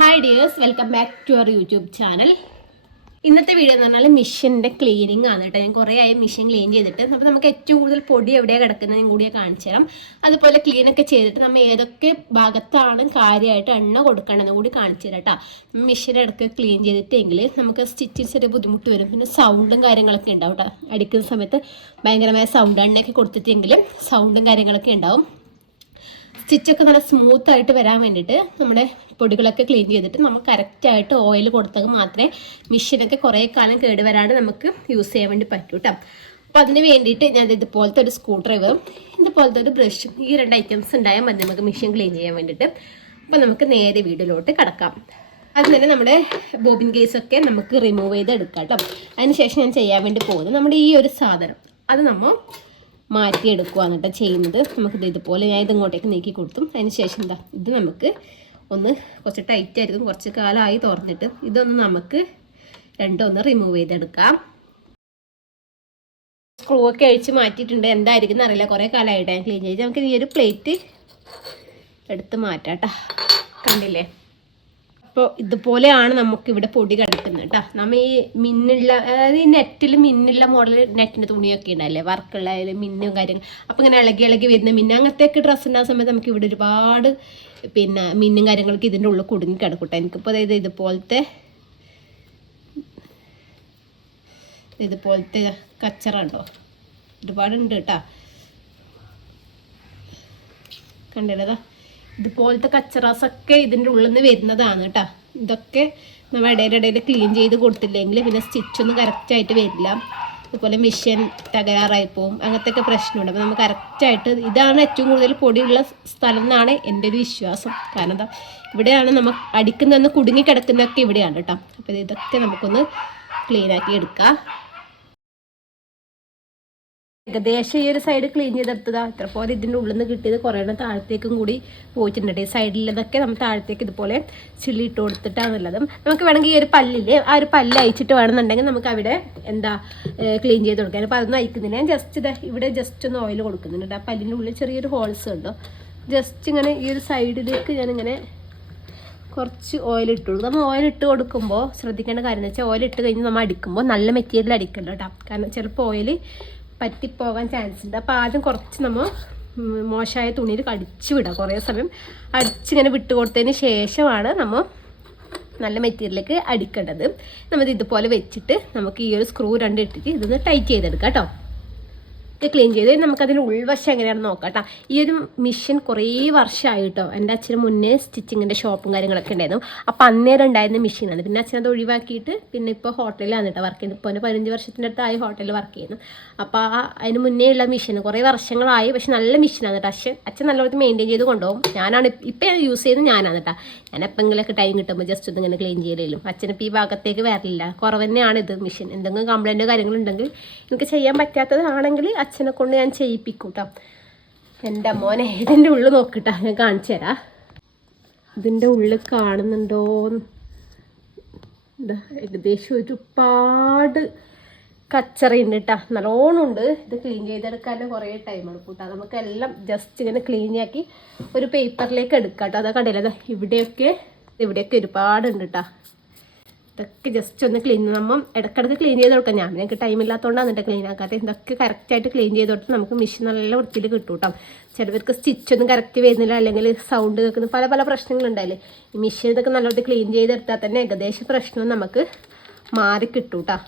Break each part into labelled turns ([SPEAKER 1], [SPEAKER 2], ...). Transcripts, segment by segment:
[SPEAKER 1] Hi dears welcome back to our YouTube channel ഇന്നത്തെ video എന്ന് പറഞ്ഞാൽ മിഷീന്റെ ക്ലീനിങ് ആണ് കേട്ടോ. ഞാൻ കുറേ ആയി മിഷീൻ ക്ലീൻ ചെയ്തിട്ട്. അപ്പോൾ നമുക്ക് ഏറ്റവും കൂടുതൽ പൊടി എവിടെയാണ് കിടക്കുന്നതും കൂടി കാണിച്ചു തരാം. അതുപോലെ ക്ലീനൊക്കെ ചെയ്തിട്ട് നമ്മൾ ഏതൊക്കെ ഭാഗത്താണ് കാര്യമായിട്ട് എണ്ണ കൊടുക്കണമെന്ന് കൂടി കാണിച്ചു തരാം കേട്ടോ. മിഷൻ ഇടയ്ക്ക് ക്ലീൻ ചെയ്തിട്ടെങ്കിൽ നമുക്ക് സ്റ്റിച്ചിൽ ചെറിയ ബുദ്ധിമുട്ട് വരും. പിന്നെ സൗണ്ടും കാര്യങ്ങളൊക്കെ ഉണ്ടാവും കേട്ടോ. അടിക്കുന്ന സമയത്ത് ഭയങ്കരമായ സൗണ്ട് എണ്ണയൊക്കെ കൊടുത്തിട്ടെങ്കിൽ സൗണ്ടും കാര്യങ്ങളൊക്കെ ഉണ്ടാവും. സ്റ്റിച്ചൊക്കെ നല്ല സ്മൂത്ത് ആയിട്ട് വരാൻ വേണ്ടിയിട്ട് നമ്മുടെ പൊടികളൊക്കെ ക്ലീൻ ചെയ്തിട്ട് നമ്മൾ കറക്റ്റായിട്ട് ഓയിൽ കൊടുത്താൽ മാത്രമേ മെഷീനൊക്കെ കുറേ കാലം കേട് വരാണ്ട് നമുക്ക് യൂസ് ചെയ്യാൻ വേണ്ടി പറ്റൂ കേട്ടോ അപ്പോൾ അതിന് വേണ്ടിയിട്ട് ഞാൻ ഇതുപോലത്തെ ഒരു സ്ക്രൂ ഡ്രൈവറും ഇതുപോലത്തെ ഒരു ബ്രഷും ഈ രണ്ട് ഐറ്റംസ് ഉണ്ടായാൽ മതി നമുക്ക് മെഷീൻ ക്ലീൻ ചെയ്യാൻ വേണ്ടിയിട്ട്. അപ്പോൾ നമുക്ക് നേരെ വീടിലോട്ട് കിടക്കാം. അതിന് തന്നെ നമ്മുടെ ബോബിൻ കേസൊക്കെ നമുക്ക് റിമൂവ് ചെയ്ത് എടുക്കാം കേട്ടോ അതിന് ശേഷം ഞാൻ ചെയ്യാൻ വേണ്ടി പോകുന്നത് നമ്മുടെ ഈ ഒരു സാധനം. അത് നമ്മൾ മാറ്റിയെടുക്കുകയാണ് കേട്ടോ ചെയ്യുന്നത്. നമുക്കിത് ഇതുപോലെ ഞാൻ ഇത് ഇങ്ങോട്ടേക്ക് നീക്കി കൊടുത്തും. അതിന് ശേഷം എന്താ ഇത് നമുക്ക് ഒന്ന് കുറച്ച് ടൈറ്റ് ആയിരിക്കും കുറച്ച് കാലമായി തുറന്നിട്ട് ഇതൊന്ന് നമുക്ക് രണ്ടും ഒന്ന് റിമൂവ് ചെയ്തെടുക്കാം. സ്ക്രൂ ഒക്കെ അഴിച്ച് മാറ്റിയിട്ടുണ്ട്. എന്തായിരിക്കും അറിയില്ല. കുറേ കാലമായിട്ട് ഞാൻ ക്ലീൻ ചെയ്ത്. നമുക്ക് ഈ ഒരു പ്ലേറ്റ് എടുത്ത് മാറ്റാം കേട്ടോ. കണ്ടില്ലേ? അപ്പോൾ ഇതുപോലെയാണ് നമുക്ക് ഇവിടെ പൊടി കിടക്കുന്നത് കേട്ടോ നമ്മ ഈ മിന്നുള്ള അതായത് ഈ നെറ്റിൽ മിന്നുള്ള മോഡൽ നെറ്റിന്റെ തുണിയൊക്കെ ഉണ്ടാവില്ലേ വർക്കുള്ള മിന്നും കാര്യങ്ങൾ അപ്പോൾ ഇങ്ങനെ ഇളകി ഇളകി വരുന്ന മിന്ന. അങ്ങനത്തെയൊക്കെ ഡ്രസ്സ് ഉണ്ടാകുന്ന സമയത്ത് നമുക്ക് ഇവിടെ ഒരുപാട് പിന്നെ മിന്നും കാര്യങ്ങളൊക്കെ ഇതിന്റെ ഉള്ളിൽ കുടുങ്ങി കിടക്കട്ടെ എനിക്കിപ്പോൾ അതായത് ഇതുപോലത്തെ ഇതുപോലത്തെ കച്ചറ ഉണ്ടോ? ഒരുപാടുണ്ട് കേട്ടോ കണ്ടില്ലതാ ഇതുപോലത്തെ കച്ചറാസൊക്കെ ഇതിന്റെ ഉള്ളിൽ നിന്ന് വരുന്നതാണ് കേട്ടോ ഇതൊക്കെ നമ്മൾ ഇടയിലിടയിൽ ക്ലീൻ ചെയ്ത് കൊടുത്തില്ലെങ്കിൽ പിന്നെ സ്റ്റിച്ചൊന്നും കറക്റ്റായിട്ട് വരില്ല. അതുപോലെ മിഷൻ തകരാറായി പോവും. അങ്ങനത്തെ ഒക്കെ പ്രശ്നമുണ്ട്. അപ്പോൾ നമുക്ക് കറക്റ്റായിട്ട് ഇതാണ് ഏറ്റവും കൂടുതൽ പൊടിയുള്ള സ്ഥലം എന്നാണ് എന്റെ ഒരു വിശ്വാസം. കാരണം എന്താ? ഇവിടെയാണ് നമ്മൾ അടിക്കുന്നതെന്ന് കുടുങ്ങി കിടക്കുന്നതൊക്കെ ഇവിടെയാണ് കേട്ടോ അപ്പോൾ ഇതൊക്കെ നമുക്കൊന്ന് ക്ലീൻ ആക്കി എടുക്കാം. ഏകദേശം ഈ ഒരു സൈഡ് ക്ലീൻ ചെയ്തെടുത്തതാ. ഇത്ര പോലെ ഇതിന്റെ ഉള്ളിൽ നിന്ന് കിട്ടിയത് കുറേ എണ്ണം താഴത്തേക്കും കൂടി പോയിട്ടുണ്ട് സൈഡിലതൊക്കെ നമ്മൾ താഴത്തേക്ക് ഇതുപോലെ ചില്ലി ഇട്ട് കൊടുത്തിട്ടാണുള്ളത് നമുക്ക് വേണമെങ്കിൽ ഈ ഒരു പല്ലില്ലേ ആ ഒരു പല്ല് അയച്ചിട്ട് വേണമെന്നുണ്ടെങ്കിൽ നമുക്ക് അവിടെ എന്താ ക്ലീൻ ചെയ്ത് കൊടുക്കാം. അപ്പോൾ അതൊന്നും അയക്കുന്നില്ല ഞാൻ ജസ്റ്റ് ഇതാ ഇവിടെ ജസ്റ്റ് ഒന്ന് ഓയിൽ കൊടുക്കുന്നുണ്ട് ആ പല്ലിന്റെ ഉള്ളിൽ ചെറിയൊരു ഹോൾസ് ഉണ്ടോ ജസ്റ്റ് ഇങ്ങനെ ഈ ഒരു സൈഡിലേക്ക് ഞാനിങ്ങനെ കുറച്ച് ഓയിൽ കൊടുക്കും. നമ്മൾ ഓയിൽ കൊടുക്കുമ്പോൾ ശ്രദ്ധിക്കേണ്ട കാര്യം എന്ന് വെച്ചാൽ ഓയിൽ കഴിഞ്ഞ് നമ്മൾ അടിക്കുമ്പോൾ നല്ല മെറ്റീരിയൽ അടിക്കണ്ട കേട്ടോ കാരണം ചിലപ്പോൾ ഓയിൽ പറ്റിപ്പോകാൻ ചാൻസ് ഉണ്ട്. അപ്പോൾ ആദ്യം കുറച്ച് നമ്മൾ മോശമായ തുണിയിൽ കടിച്ചു വിടാം കുറേ സമയം. അടിച്ചിങ്ങനെ വിട്ട് കൊടുത്തതിന് ശേഷമാണ് നമ്മൾ നല്ല മെറ്റീരിയലേക്ക് അടിക്കേണ്ടത്. നമ്മൾ ഇതുപോലെ വെച്ചിട്ട് നമുക്ക് ഈ ഒരു സ്ക്രൂ രണ്ട് ഇട്ടിട്ട് ഇതൊന്ന് ടൈറ്റ് ചെയ്തെടുക്കാം കേട്ടോ. ഇത് ക്ലീൻ ചെയ്ത്. നമുക്കതിന്റെ ഉൾവശം എങ്ങനെയാണെന്ന് നോക്കാം കേട്ടോ ഈ ഒരു മിഷൻ കുറേ വർഷമായിട്ടോ എന്റെ അച്ഛന് മുന്നേ സ്റ്റിച്ചിങ്ങിന്റെ ഷോപ്പും കാര്യങ്ങളൊക്കെ ഉണ്ടായിരുന്നു. അപ്പോൾ അന്നേരം ഉണ്ടായിരുന്ന മെഷീനാണ് പിന്നെ അച്ഛനത് ഒഴിവാക്കിയിട്ട് പിന്നെ ഇപ്പോൾ ഹോട്ടലിലാണ് കേട്ടോ വർക്ക് ചെയ്യുന്നത്. ഇപ്പോൾ എന്റെ പതിനഞ്ച് വർഷത്തിന്റെ അടുത്തായി ഹോട്ടലിൽ വർക്ക് ചെയ്യുന്നു. അപ്പോൾ അതിന് മുന്നേ ഉള്ള മെഷീൻ കുറേ വർഷങ്ങളായി. പക്ഷെ നല്ല മെഷീനാണ് കേട്ടോ. അച്ഛൻ അച്ഛൻ നല്ലപോലെ മെയിന്റെയിൻ ചെയ്ത് കൊണ്ടുപോകും. ഞാനാണ് ഇപ്പം യൂസ് ചെയ്യുന്നത് ഞാനാണ് കേട്ടോ. ഞാൻ എപ്പെങ്കിലൊക്കെ ടൈം കിട്ടുമ്പോൾ ജസ്റ്റ് ഒന്ന് ക്ലീൻ ചെയ്യലും അച്ഛനിപ്പോൾ ഈ ഭാഗത്തേക്ക് വരില്ല. കുറവ് തന്നെയാണ് ഇത് മെഷീൻ എന്തെങ്കിലും കംപ്ലൈന്റോ കാര്യങ്ങളുണ്ടെങ്കിൽ എനിക്ക് ചെയ്യാൻ പറ്റാത്തതാണെങ്കിൽ അച്ഛനെ കൊണ്ട് ഞാൻ ചെയ്യിപ്പിക്കും കേട്ടോ എന്റെ മോനെ ഇതിന്റെ ഉള്ളിൽ നോക്കിട്ടാ ഞാൻ കാണിച്ചു തരാം. ഇതിന്റെ ഉള്ളിൽ കാണുന്നുണ്ടോ ഏകദേശം ഒരുപാട് കച്ചറയുണ്ട് കേട്ടോ നല്ലോണം ഉണ്ട്. ഇത് ക്ലീൻ ചെയ്തെടുക്കാൻ കുറേ ടൈം എടുക്കും കേട്ടോ നമുക്കെല്ലാം ജസ്റ്റ് ഇങ്ങനെ ക്ലീൻ ആക്കി ഒരു പേപ്പറിലേക്ക് എടുക്കാം കേട്ടോ അതൊക്കെ കണ്ടില്ല? ദാ ഇവിടെയൊക്കെ ഇവിടെയൊക്കെ ഒരുപാടുണ്ട് കേട്ടോ ഇതൊക്കെ ജസ്റ്റ് ഒന്ന് ക്ലീൻ നമ്മൾ ഇടക്കിടക്ക് ക്ലീൻ ചെയ്ത് കൊടുക്കാം. ഞാൻ നിങ്ങൾക്ക് ടൈം ഇല്ലാത്തതുകൊണ്ടാണ് എന്നിട്ട് ക്ലീൻ ആക്കാതെ ഇതൊക്കെ കറക്റ്റായിട്ട് ക്ലീൻ ചെയ്ത് കൊടുത്ത് നമുക്ക് മെഷീൻ നല്ല വൃത്തിയിൽ കിട്ടും കേട്ടോ ചിലവർക്ക് സ്റ്റിച്ചൊന്നും കറക്റ്റ് വരുന്നില്ല. അല്ലെങ്കിൽ സൗണ്ട് കേൾക്കുന്ന പല പല പ്രശ്നങ്ങളുണ്ടായില്ലേ ഈ മെഷീൻ ഇതൊക്കെ നല്ലോണം ക്ലീൻ ചെയ്തെടുത്താൽ തന്നെ ഏകദേശം പ്രശ്നവും നമുക്ക് മാറി കിട്ടും കേട്ടോ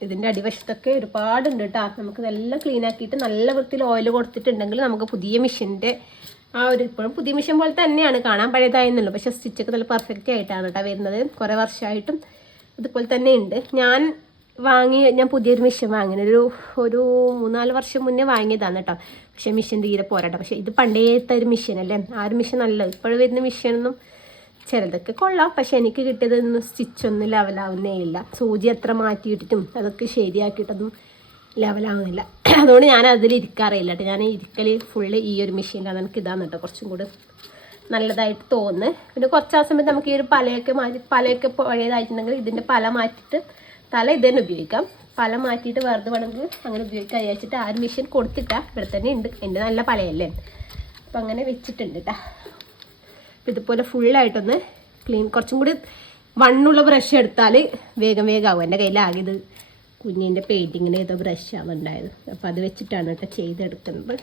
[SPEAKER 1] ഇതിന്റെ അടിവശത്തൊക്കെ ഒരുപാടുണ്ട് കേട്ടോ നമുക്ക് ഇതെല്ലാം ക്ലീൻ ആക്കിയിട്ട് നല്ല വൃത്തിയിൽ ഓയിൽ കൊടുത്തിട്ടുണ്ടെങ്കിൽ നമുക്ക് പുതിയ മെഷീന്റെ ആ ഒരു ഇപ്പോഴും പുതിയ മെഷീൻ പോലെ തന്നെയാണ്. കാണാൻ പഴയതായെന്നുള്ളൂ. പക്ഷേ സ്റ്റിച്ചൊക്കെ നല്ല പെർഫെക്റ്റ് ആയിട്ടാണ് കേട്ടോ വരുന്നത്. കുറേ വർഷമായിട്ടും ഇതുപോലെ തന്നെ ഉണ്ട് ഞാൻ വാങ്ങി ഞാൻ പുതിയൊരു മെഷീൻ വാങ്ങിയത് ഒരു ഒരു മൂന്നാൽ വർഷം മുന്നേ വാങ്ങിയതാണ് കേട്ടോ പക്ഷേ മെഷീൻ തീരെ പോരാട്ടോ. പക്ഷേ ഇത് പണ്ടേത്തെ ഒരു അല്ലേ? ആ ഒരു മെഷീൻ നല്ലത് ഇപ്പോഴും വരുന്ന മെഷീനൊന്നും ചിലതൊക്കെ കൊള്ളാം. പക്ഷെ എനിക്ക് കിട്ടിയതൊന്നും സ്റ്റിച്ചൊന്നും ലെവലാവുന്നേ ഇല്ല. സൂചി എത്ര മാറ്റിയിട്ടിട്ടും അതൊക്കെ ശരിയാക്കിയിട്ടതും ലെവലാവുന്നില്ല അതുകൊണ്ട് ഞാൻ അതിൽ ഇരിക്കാറില്ല കേട്ടോ. ഞാൻ ഇരിക്കൽ ഫുള്ള് ഈ ഒരു മെഷീനിലാണ് എനിക്ക് ഇതാണ് കേട്ടോ. കുറച്ചും കൂടെ നല്ലതായിട്ട് തോന്നുന്നു. പിന്നെ കുറച്ച് ആ സമയത്ത് നമുക്ക് ഈ ഒരു പലയൊക്കെ മാറ്റി പലയൊക്കെ പഴയതായിട്ടുണ്ടെങ്കിൽ ഇതിന്റെ പല മാറ്റിയിട്ട് തല ഇത് തന്നെ ഉപയോഗിക്കാം. പല മാറ്റിയിട്ട് വെറുതെ വേണമെങ്കിൽ അങ്ങനെ ഉപയോഗിക്കാൻ വിചാരിച്ചിട്ട് ആ ഒരു മെഷീൻ കൊടുത്തിട്ടാ. ഇവിടെ തന്നെ ഉണ്ട്. എന്റെ നല്ല പലയല്ലേ അപ്പം അങ്ങനെ വെച്ചിട്ടുണ്ട് കേട്ടോ അപ്പോൾ ഇതുപോലെ ഫുള്ളായിട്ടൊന്ന് ക്ലീൻ കുറച്ചും കൂടി വണ്ണുള്ള ബ്രഷ് എടുത്താൽ വേഗം വേഗം ആവും എന്റെ കയ്യിലാകെ ഇത് കുഞ്ഞിന്റെ പെയിന്റിങ്ങിന് ഏതോ ബ്രഷാണ് ഉണ്ടായത്. അപ്പോൾ അത് വെച്ചിട്ടാണ് കേട്ടോ ചെയ്തെടുക്കുന്നത്.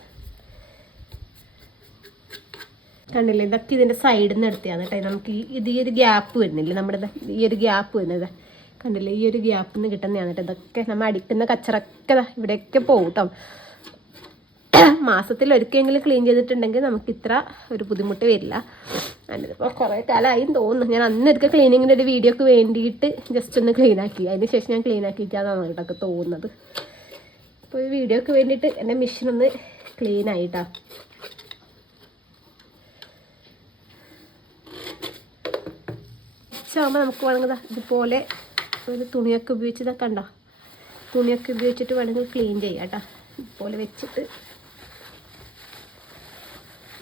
[SPEAKER 1] കണ്ടില്ലേ? ഇതൊക്കെ ഇതിന്റെ സൈഡിൽ നിന്ന് എടുത്തതാണ് കേട്ടോ നമുക്ക് ഇത് ഈ ഒരു ഗ്യാപ്പ് വരുന്നില്ലേ? നമ്മുടെ ഈ ഒരു ഗ്യാപ്പ് വരുന്നത്. കണ്ടില്ലേ? ഈ ഒരു ഗ്യാപ്പിൽ നിന്ന് കിട്ടുന്നതാണ് കേട്ടോ ഇതൊക്കെ നമ്മൾ അടിക്കുന്ന കച്ചറൊക്കെ ഇവിടെയൊക്കെ പോകും കേട്ടോ മാസത്തിൽ ഒരിക്കലെങ്കിലും ക്ലീൻ ചെയ്തിട്ടുണ്ടെങ്കിൽ നമുക്ക് ഇത്ര ഒരു ബുദ്ധിമുട്ട് വരില്ല. അതിനിപ്പോൾ കുറേ കാലമായും തോന്നുന്നു. ഞാൻ അന്ന് എടുക്കുക ക്ലീനിങ്ങിന്റെ ഒരു വീഡിയോക്ക് വേണ്ടിയിട്ട് ജസ്റ്റ് ഒന്ന് ക്ലീൻ ആക്കി. അതിന് ശേഷം ഞാൻ ക്ലീൻ ആക്കിയിട്ടാണ് കേട്ടോ തോന്നുന്നത്. അപ്പോൾ ഈ വീഡിയോക്ക് വേണ്ടിയിട്ട് എന്റെ മെഷീൻ ഒന്ന് ക്ലീൻ ആയിട്ടാ. ആകുമ്പോൾ നമുക്ക് വേണമെങ്കിൽ ഇതുപോലെ ഒരു തുണിയൊക്കെ ഉപയോഗിച്ച് ഇതൊക്കെ കണ്ടോ? തുണിയൊക്കെ ഉപയോഗിച്ചിട്ട് വേണമെങ്കിൽ ക്ലീൻ ചെയ്യാം കേട്ടോ. ഇതുപോലെ വെച്ചിട്ട്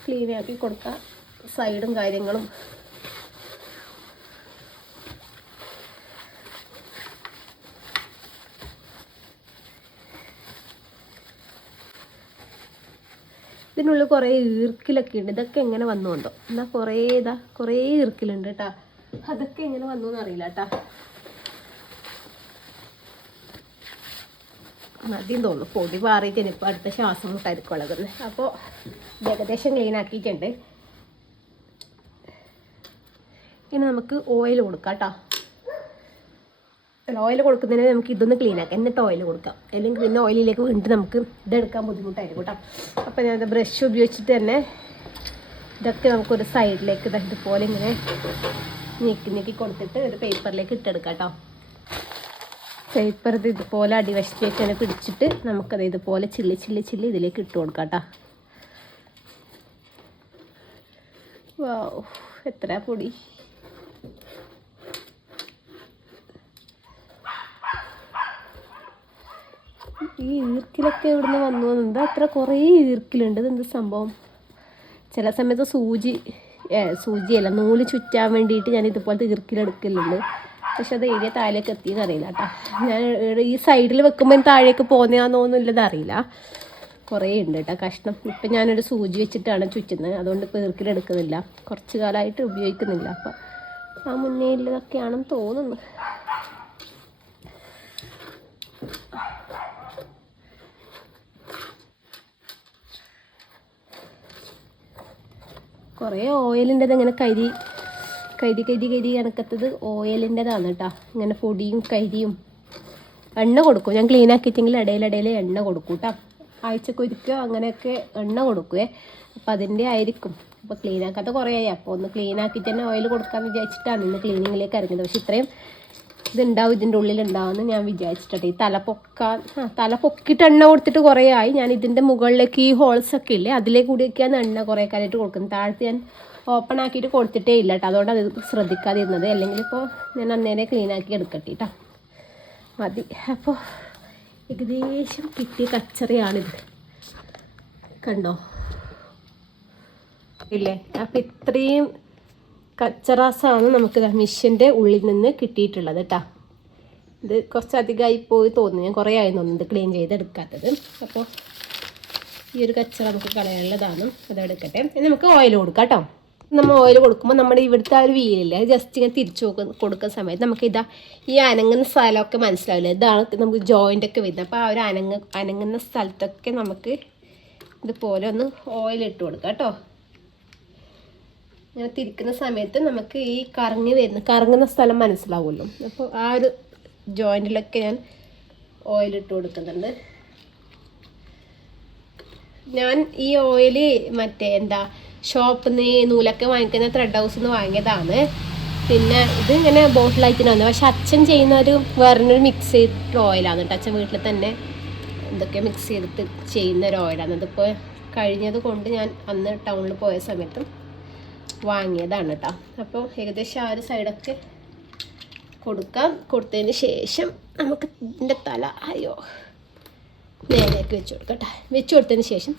[SPEAKER 1] ക്ലീൻ ആക്കി കൊടുക്കാം സൈഡും കാര്യങ്ങളും. ഇതിനുള്ളിൽ കുറേ ഈർക്കിലൊക്കെ ഉണ്ട്. ഇതൊക്കെ എങ്ങനെ വന്നുകൊണ്ടോ എന്നാൽ കുറേ ഇതാ കുറേ ഈർക്കിലുണ്ട് കേട്ടോ അതൊക്കെ എങ്ങനെ വന്നു എന്നറിയില്ല കേട്ടാ മതിയും തോന്നുന്നു. പൊടി മാറിയിട്ട് ഇനിയിപ്പോൾ അടുത്ത ശ്വാസം മുട്ടായിരിക്കും ഇളകുന്നത് അപ്പോൾ ഏകദേശം ക്ലീൻ ആക്കിയിട്ടുണ്ട്. ഇനി നമുക്ക് ഓയിൽ കൊടുക്കാം കേട്ടോ ഓയിൽ കൊടുക്കുന്നതിന് നമുക്ക് ഇതൊന്ന് ക്ലീൻ ആക്കാം. എന്നിട്ട് ഓയിൽ കൊടുക്കാം. അല്ലെങ്കിൽ പിന്നെ ഓയിലിലേക്ക് വീണ്ടും നമുക്ക് ഇതെടുക്കാൻ ബുദ്ധിമുട്ടായിരിക്കും കേട്ടോ അപ്പോൾ ഞാൻ ബ്രഷ് ഉപയോഗിച്ചിട്ട് തന്നെ ഇതൊക്കെ നമുക്കൊരു സൈഡിലേക്ക് ഇതാ ഇതുപോലെ ഇങ്ങനെ നീക്കി നീക്കി കൊടുത്തിട്ട് ഒരു പേപ്പറിലേക്ക് ഇട്ടെടുക്കാം കേട്ടോ പേപ്പർ ഇത് ഇതുപോലെ അടിവശത്തേക്ക് തന്നെ പിടിച്ചിട്ട് നമുക്കത് ഇതുപോലെ ചില്ലി ചില്ലി ചില്ലി ഇതിലേക്ക് ഇട്ട് കൊടുക്കാം കേട്ടോ എത്ര പൊടി? ഈ ഈർക്കിലൊക്കെ ഇവിടുന്ന് വന്നു എന്താ അത്ര കുറേ ഈർക്കിലുണ്ട്? ഇതെന്ത് സംഭവം? ചില സമയത്ത് സൂചി സൂചിയല്ല നൂൽ ചുറ്റാൻ വേണ്ടിയിട്ട് ഞാൻ ഇതുപോലത്തെ ഈർക്കിലെടുക്കലുണ്ട് പക്ഷെ അത് ഏരിയ താഴേക്ക് എത്തിയെന്ന് അറിയില്ല കേട്ടോ. ഞാൻ ഈ സൈഡിൽ വെക്കുമ്പോൾ താഴേക്ക് പോകുന്നതാണെന്നൊന്നുമില്ലത് അറിയില്ല കുറേ ഉണ്ട് കേട്ടോ കഷ്ണം ഇപ്പം ഞാനൊരു സൂചി വെച്ചിട്ടാണ് ചുറ്റുന്നത്. അതുകൊണ്ട് ഇപ്പോൾ ഈർക്കിലെടുക്കുന്നില്ല കുറച്ച് കാലമായിട്ട് ഉപയോഗിക്കുന്നില്ല. അപ്പം ആ മുന്നേ ഉള്ളതൊക്കെയാണെന്ന് തോന്നുന്നു. കുറേ ഓയിലിന്റെത് ഇങ്ങനെ കരി കരി കരി കരി കണക്കത്തത് ഓയിലിന്റെതാണ് കേട്ടോ ഇങ്ങനെ പൊടിയും കരിയും എണ്ണ കൊടുക്കും. ഞാൻ ക്ലീൻ ആക്കിയിട്ടെങ്കിൽ ഇടയിലിടയിൽ എണ്ണ കൊടുക്കും കേട്ടോ ആഴ്ചക്കൊരിക്കോ അങ്ങനെയൊക്കെ എണ്ണ കൊടുക്കുവേ. അപ്പം അതിന്റെ ആയിരിക്കും. അപ്പോൾ ക്ലീൻ ആക്കാത്ത ആയി. അപ്പോൾ ഒന്ന് ക്ലീൻ ആക്കിയിട്ട് തന്നെ ഓയിൽ കൊടുക്കാമെന്ന് വിചാരിച്ചിട്ടാണ് ഇന്ന് ക്ലീനിങ്ങിലേക്ക് ഇറങ്ങിയത്. പക്ഷെ ഇത്രയും ഇതുണ്ടാവും ഇതിന്റെ ഉള്ളിൽ ഉണ്ടാവുമെന്ന് ഞാൻ വിചാരിച്ചിട്ടെ ഈ തല പൊക്കാൻ തല പൊക്കിയിട്ട് എണ്ണ കൊടുത്തിട്ട് കുറേ ആയി. ഞാൻ ഇതിന്റെ മുകളിലേക്ക് ഈ ഹോൾസ് ഒക്കെ ഇല്ലേ അതിലേ കൂടിയൊക്കെയാണ് എണ്ണ കുറേ കാലമായിട്ട് കൊടുക്കുന്നത്. താഴത്ത് ഞാൻ ഓപ്പൺ ആക്കിയിട്ട് കൊടുത്തിട്ടേ ഇല്ല കേട്ടോ. അതുകൊണ്ട് അത് ശ്രദ്ധിക്കാതിരുന്നത്. അല്ലെങ്കിൽ ഇപ്പോൾ ഞാൻ അന്നേരെ ക്ലീൻ ആക്കി എടുക്കട്ടെ കേട്ടോ. മതി. അപ്പോൾ ഏകദേശം കിട്ടിയ കച്ചറയാണിത്. കണ്ടോ? ഇല്ലേ? അപ്പം ഇത്രയും കച്ചറാസാണ് നമുക്ക് മിഷ്യന്റെ ഉള്ളിൽ നിന്ന് കിട്ടിയിട്ടുള്ളത് കേട്ടോ ഇത് കുറച്ചധികമായി പോയി തോന്നുന്നു. ഞാൻ കുറേ ആയി തോന്നുന്നു ഇത് ക്ലീൻ ചെയ്തെടുക്കാത്തത്. അപ്പോൾ ഈ ഒരു കച്ചറ നമുക്ക് കളയാനുള്ളതാണ്. അതെടുക്കട്ടെ. നമുക്ക് ഓയിൽ കൊടുക്കാം കേട്ടോ നമ്മൾ ഓയിൽ കൊടുക്കുമ്പോൾ നമ്മുടെ ഇവിടുത്തെ ആ ഒരു വീലില്ല ജസ്റ്റ് ഇങ്ങനെ തിരിച്ചു കൊടുക്കുന്ന സമയത്ത് നമുക്ക് ഇതാ ഈ അനങ്ങുന്ന സ്ഥലമൊക്കെ മനസ്സിലാവില്ല? ഇതാണ് നമുക്ക് ജോയിന്റ് ഒക്കെ വരുന്നത്. അപ്പോൾ ആ ഒരു അനങ്ങ അനങ്ങുന്ന സ്ഥലത്തൊക്കെ നമുക്ക് ഇതുപോലെ ഒന്ന് ഓയിൽ ഇട്ട് കൊടുക്കാം കേട്ടോ. ഇങ്ങനെ തിരിക്കുന്ന സമയത്ത് നമുക്ക് ഈ കറങ്ങി വരുന്ന കറങ്ങുന്ന സ്ഥലം മനസ്സിലാവുമല്ലോ. അപ്പോൾ ആ ഒരു ജോയിന്റിലൊക്കെ ഞാൻ ഓയിൽ ഇട്ട് കൊടുക്കുന്നുണ്ട്. ഞാൻ ഈ ഓയിൽ മറ്റേ എന്താ ഷോപ്പിൽ നിന്ന് നൂലൊക്കെ വാങ്ങിക്കുന്ന ത്രെഡ് ഹൗസിൽ നിന്ന് വാങ്ങിയതാണ്. പിന്നെ ഇത് ഇങ്ങനെ ബോട്ടിലായിട്ട് വന്നത് പക്ഷെ അച്ഛൻ ചെയ്യുന്ന ഒരു വേറൊരു മിക്സ് ചെയ്തിട്ട് ഓയിലാണ് കേട്ടോ അച്ഛൻ വീട്ടിൽ തന്നെ എന്തൊക്കെ മിക്സ് ചെയ്തിട്ട് ചെയ്യുന്ന ഒരു ഓയിലാണ് അതിപ്പോൾ കഴിഞ്ഞത് കൊണ്ട് ഞാൻ അന്ന് ടൗണിൽ പോയ സമയത്തും വാങ്ങിയതാണ് കേട്ടോ അപ്പോൾ ഏകദേശം ആ ഒരു സൈഡൊക്കെ കൊടുക്കാം. കൊടുത്തതിന് ശേഷം നമുക്ക് ഇതിന്റെ തല അയ്യോ നേരേക്ക് വെച്ച് കൊടുക്കട്ടെ വെച്ച് കൊടുത്തതിന് ശേഷം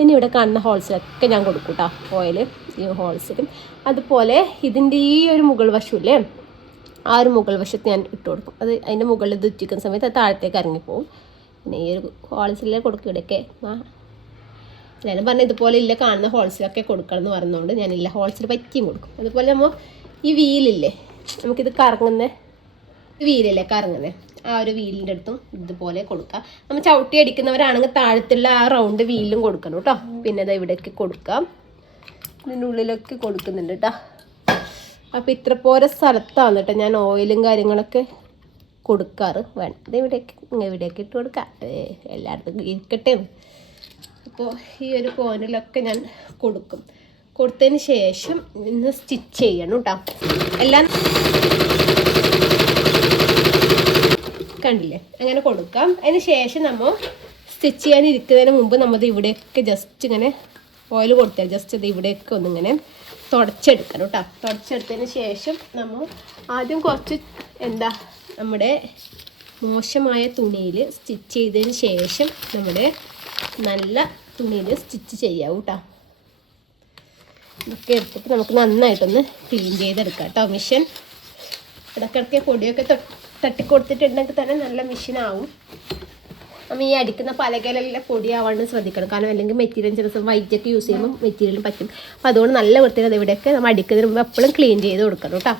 [SPEAKER 1] ഇനി ഇവിടെ കാണുന്ന ഹോൾസിലൊക്കെ ഞാൻ കൊടുക്കും കേട്ടോ ഓയിൽ ഈ ഹോൾസിലും അതുപോലെ ഇതിന്റെ ഈ ഒരു മുകൾ വശമില്ലേ ആ ഒരു മുകൾ വശത്ത് ഞാൻ ഇട്ട് കൊടുക്കും. അത് അതിന്റെ മുകളിൽ ഇത് സമയത്ത് അത് താഴത്തേക്ക് ഇറങ്ങിപ്പോവും. പിന്നെ ഈ ഒരു ഹോൾസിലെ കൊടുക്കും ഇവിടെയൊക്കെ. ഞാൻ പറഞ്ഞ ഇതുപോലെ ഇല്ല കാണുന്ന ഹോൾസിലൊക്കെ കൊടുക്കണം എന്ന് പറഞ്ഞുകൊണ്ട് ഇല്ല ഹോൾസിൽ പറ്റിയും കൊടുക്കും. അതുപോലെ നമ്മൾ ഈ വീലില്ലേ നമുക്കിത് കറങ്ങുന്ന വീലില്ലേ കറങ്ങുന്നത് ആ ഒരു വീലിന്റെ അടുത്തും ഇതുപോലെ കൊടുക്കാം. നമ്മൾ ചവിട്ടി അടിക്കുന്നവരാണെങ്കിൽ താഴത്തുള്ള ആ റൗണ്ട് വീലിലും കൊടുക്കണം കേട്ടോ. പിന്നെ അത് ഇവിടേക്ക് കൊടുക്കാം. ഇതിന്റെ ഉള്ളിലൊക്കെ കൊടുക്കുന്നുണ്ട് കേട്ടോ. അപ്പോൾ ഇത്ര പോലെ സ്ഥലത്താണ് കേട്ടോ ഞാൻ ഓയിലും കാര്യങ്ങളൊക്കെ കൊടുക്കാറ്. വേണം ഇത് ഇവിടേക്ക് ഇവിടേക്ക് ഇട്ട് കൊടുക്കാം. എല്ലായിടത്തും ഇരിക്കട്ടെ. അപ്പോൾ ഈ ഒരു പോയിന്റിലൊക്കെ ഞാൻ കൊടുക്കും. കൊടുത്തതിന് ശേഷം ഇന്ന് സ്റ്റിച്ച് ചെയ്യണം കേട്ടോ. എല്ലാം കണ്ടില്ലേ? അങ്ങനെ കൊടുക്കാം. അതിന് ശേഷം നമ്മൾ സ്റ്റിച്ച് ചെയ്യാൻ ഇരിക്കുന്നതിന് മുമ്പ് നമ്മൾ ഇവിടെയൊക്കെ ജസ്റ്റ് ഇങ്ങനെ ഓയിൽ കൊടുത്താൽ ജസ്റ്റ് ഇത് ഇവിടെയൊക്കെ ഒന്നിങ്ങനെ തുടച്ചെടുക്കണം കേട്ടോ. തുടച്ചെടുത്തതിന് ശേഷം നമ്മൾ ആദ്യം കുറച്ച് എന്താ നമ്മുടെ മോശമായ തുണിയിൽ സ്റ്റിച്ച് ചെയ്തതിന് ശേഷം നമ്മുടെ നല്ല തുണിയിൽ സ്റ്റിച്ച് ചെയ്യാം കേട്ടോ. ഇതൊക്കെ എടുത്തിട്ട് നമുക്ക് നന്നായിട്ടൊന്ന് ക്ലീൻ ചെയ്തെടുക്കാം കേട്ടോ. മിഷൻ ഇടക്കിടയ്ക്ക് പൊടിയൊക്കെ തട്ടിക്കൊടുത്തിട്ടുണ്ടെങ്കിൽ തന്നെ നല്ല മെഷീനാവും. നമ്മൾ ഈ അടിക്കുന്ന പലകയിലെല്ലാം പൊടിയാവാണ്ട് ശ്രദ്ധിക്കണം. കാരണം അല്ലെങ്കിൽ മെറ്റീരിയൽ ചില ദിവസം വൈറ്റൊക്കെ യൂസ് ചെയ്യുമ്പോൾ മെറ്റീരിയൽ പറ്റും. അപ്പോൾ അതുകൊണ്ട് നല്ല വൃത്തിയിൽ ഇവിടെയൊക്കെ നമ്മൾ അടിക്കുന്നതിന് മുമ്പ് എപ്പോഴും ക്ലീൻ ചെയ്ത് കൊടുക്കണം കേട്ടോ.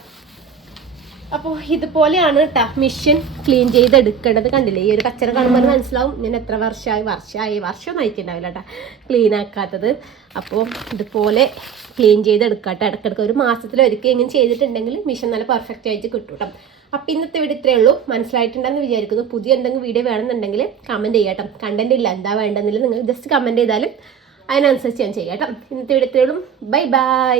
[SPEAKER 1] അപ്പോൾ ഇതുപോലെയാണ് കേട്ടോ മെഷീൻ ക്ലീൻ ചെയ്തെടുക്കേണ്ടത് കണ്ടില്ലേ? ഈ ഒരു കച്ചറ കാണുമ്പോൾ മനസ്സിലാവും. ഞാൻ എത്ര വർഷമായി വർഷമായി വർഷം നയിക്കുന്നുണ്ടാവില്ല കേട്ടോ ക്ലീൻ ആക്കാത്തത്. അപ്പോൾ ഇതുപോലെ ക്ലീൻ ചെയ്തെടുക്കാട്ടോ ഇടയ്ക്കിടയ്ക്ക് ഒരു മാസത്തിൽ ഒരിക്കൽ ചെയ്തിട്ടുണ്ടെങ്കിൽ മെഷീൻ നല്ല പെർഫെക്റ്റ് ആയിട്ട് കിട്ടും കേട്ടോ. അപ്പോൾ ഇന്നത്തെ വീട് ഇത്രയേ ഉള്ളൂ. മനസ്സിലായിട്ടുണ്ടെന്ന് വിചാരിക്കുന്നു. പുതിയ എന്തെങ്കിലും വീഡിയോ വേണമെന്നുണ്ടെങ്കിൽ കമന്റ് ചെയ്യാട്ടോ കണ്ടന്റ് ഇല്ല. എന്താ വേണ്ടെന്നില്ല നിങ്ങൾ ജസ്റ്റ് കമന്റ് ചെയ്താലും അതിനനുസരിച്ച് ഞാൻ ചെയ്യാം കേട്ടോ. ഇന്നത്തെ വീട് ഇത്രയേ ഉള്ളൂ. Bye bye